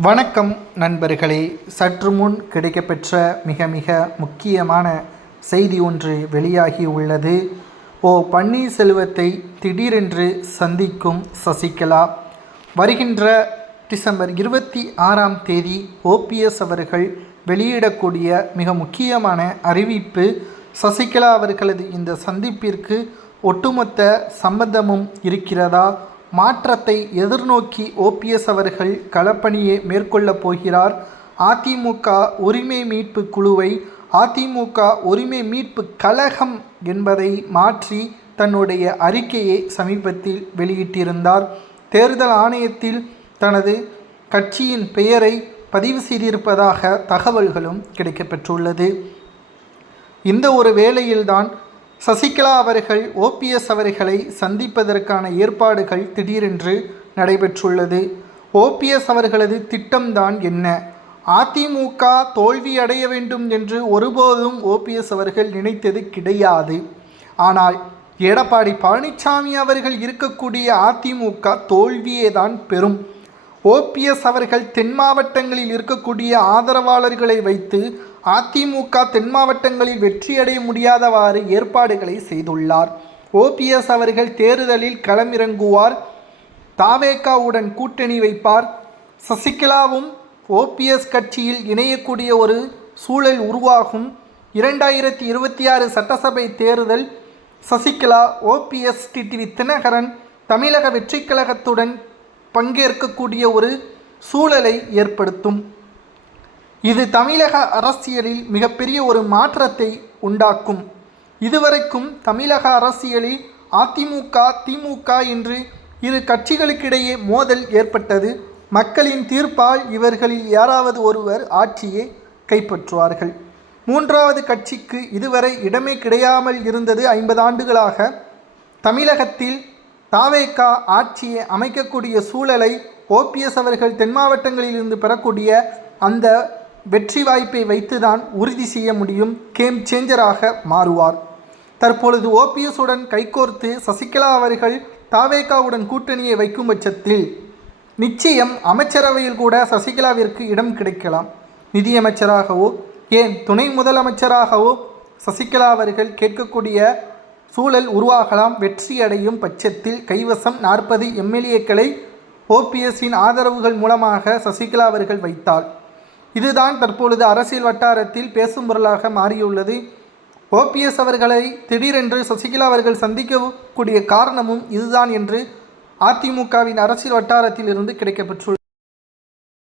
வணக்கம் நண்பர்களே. சற்று முன் கிடைக்கப்பெற்ற மிக மிக முக்கியமான செய்தி ஒன்று வெளியாகி உள்ளது. ஓ பன்னீர்செல்வத்தை திடீரென்று சந்திக்கும் சசிகலா. வருகின்ற டிசம்பர் இருபத்தி ஆறாம் தேதி ஓபிஎஸ் அவர்கள் வெளியிடக்கூடிய மிக முக்கியமான அறிவிப்பு சசிகலா அவர்களது இந்த சந்திப்பிற்கு ஒட்டுமொத்த சம்பந்தமும் இருக்கிறதா? மாற்றத்தை எதிர்நோக்கி ஓபிஎஸ் அவர்கள் களப்பணியை மேற்கொள்ளப் போகிறார். அதிமுக உரிமை மீட்பு குழுவை அதிமுக உரிமை மீட்பு கழகம் என்பதை மாற்றி தன்னுடைய அறிக்கையை சமீபத்தில் வெளியிட்டிருந்தார். தேர்தல் ஆணையத்தில் தனது கட்சியின் பெயரை பதிவு செய்திருப்பதாக தகவல்களும் கிடைக்கப்பெற்றுள்ளது. இந்த ஒரு வேளையில்தான் சசிகலா அவர்கள் ஓபிஎஸ் அவர்களை சந்திப்பதற்கான ஏற்பாடுகள் திடீரென்று நடைபெற்றுள்ளது. ஓபிஎஸ் அவர்களது திட்டம்தான் என்ன? அதிமுக தோல்வி அடைய வேண்டும் என்று ஒருபோதும் ஓபிஎஸ் அவர்கள் நினைத்தது கிடையாது. ஆனால் எடப்பாடி பழனிசாமி அவர்கள் இருக்கக்கூடிய அதிமுக தோல்வியே தான் பெறும் ஓபிஎஸ் அவர்கள் தென் மாவட்டங்களில் இருக்கக்கூடிய ஆதரவாளர்களை வைத்து அதிமுக தென் மாவட்டங்களில் வெற்றியடைய முடியாதவாறு ஏற்பாடுகளை செய்துள்ளார். ஓபிஎஸ் அவர்கள் தேர்தலில் களமிறங்குவார். தாவேகாவுடன் கூட்டணி வைப்பார். சசிகலாவும் ஓபிஎஸ் கட்சியில் இணையக்கூடிய ஒரு சூழல் உருவாகும். இரண்டாயிரத்தி இருபத்தி ஆறு சட்டசபை தேர்தல் சசிகலா ஓபிஎஸ் டிடிவி தினகரன் தமிழக வெற்றிக் கழகத்துடன் பங்கேற்கக்கூடிய ஒரு சூழலை ஏற்படுத்தும். இது தமிழக அரசியலில் மிகப்பெரிய ஒரு மாற்றத்தை உண்டாக்கும். இதுவரைக்கும் தமிழக அரசியலில் அதிமுக திமுக என்று இரு கட்சிகளுக்கிடையே மோதல் ஏற்பட்டது. மக்களின் தீர்ப்பால் இவர்களில் யாராவது ஒருவர் ஆட்சியை கைப்பற்றுவார்கள். மூன்றாவது கட்சிக்கு இதுவரை இடமே கிடையாமல் இருந்தது ஐம்பது ஆண்டுகளாக. தமிழகத்தில் தாவேக்கா ஆட்சியை அமைக்கக்கூடிய சூழலை ஓபிஎஸ் அவர்கள் தென் மாவட்டங்களிலிருந்து பெறக்கூடிய அந்த வெற்றி வாய்ப்பை வைத்துதான் உறுதி செய்ய முடியும் கேம் சேஞ்சராக மாறுவார். தற்பொழுது ஓபிஎஸ்ஸுடன் கைகோர்த்து சசிகலா அவர்கள் தாவேகாவுடன் கூட்டணியை வைக்கும் பட்சத்தில் நிச்சயம் அமைச்சரவையில் கூட சசிகலாவிற்கு இடம் கிடைக்கலாம். நிதியமைச்சராகவோ ஏன் துணை முதலமைச்சராகவோ சசிகலா அவர்கள் கேட்கக்கூடிய சூழல் உருவாகலாம். வெற்றியடையும் பட்சத்தில் கைவசம் நாற்பது எம்எல்ஏக்களை ஓபிஎஸ்ஸின் ஆதரவுகள் மூலமாக சசிகலா அவர்கள் வைத்தார். இதுதான் தற்பொழுது அரசியல் வட்டாரத்தில் பேசும் பொருளாக மாறியுள்ளது. ஓபிஎஸ் அவர்களை திடீரென்று சசிகலா அவர்கள் சந்திக்கக்கூடிய காரணமும் இதுதான் என்று அதிமுகவின் அரசியல் வட்டாரத்தில் இருந்து கிடைக்கப்பெற்றுள்ளது.